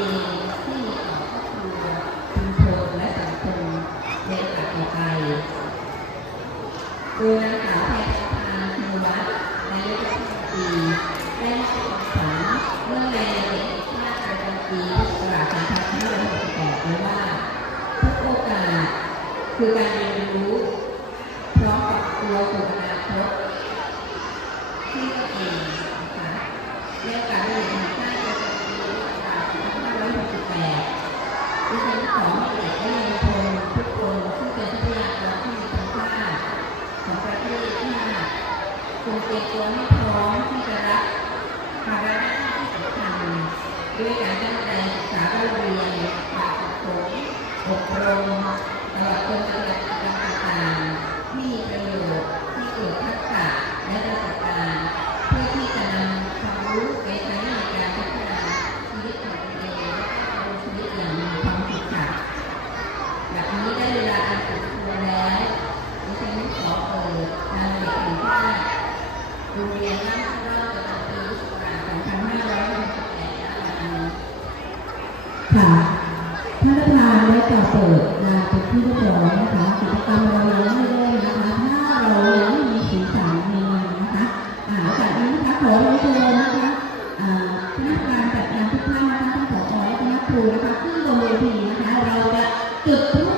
ดีที่ต่อครอบครัวชุมชนและสังคมในหลักต่อไปโดยนางสาวแทยพาคุณวัฒน์นยกรัฐมนตรีได้ให้ควาเมื่อในเด็กชาติประจำปีพุทธศัราช2568ไว้ว่าทุกโอกาสคือการเรียนรู้พร้อมกับตัวสู่อนาคตที่ตัเองนะคะเรื่องการ doing that. ค่ะท่านประธานได้กล่าเปิดงานเป็นที่เรียบร้อยนะคะกิจกรรมเราเลี้ยงให้ด้นะคะ ถ้าเรายังไม่มีสีสันในงานนะคะอาจากนั้นนะคะขอเรียนเชิญนะคะคณะกรรมการจัดงานทุกท่านนะคะท่านผอและคณะครูนะคะขึ้นบนเวทีนะคะ เราจะจุดพลุ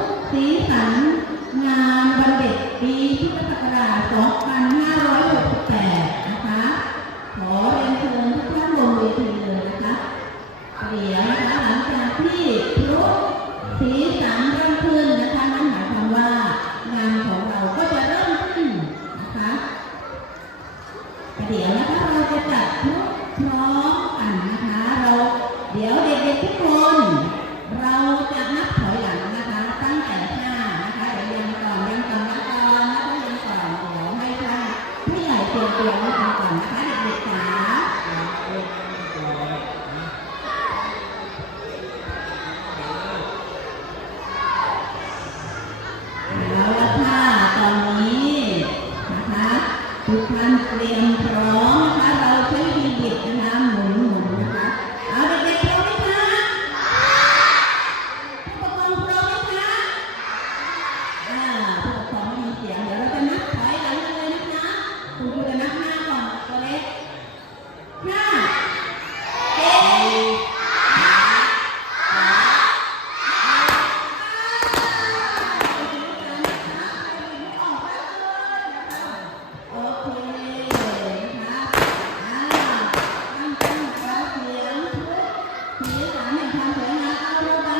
Là nó. 美美团看宜啊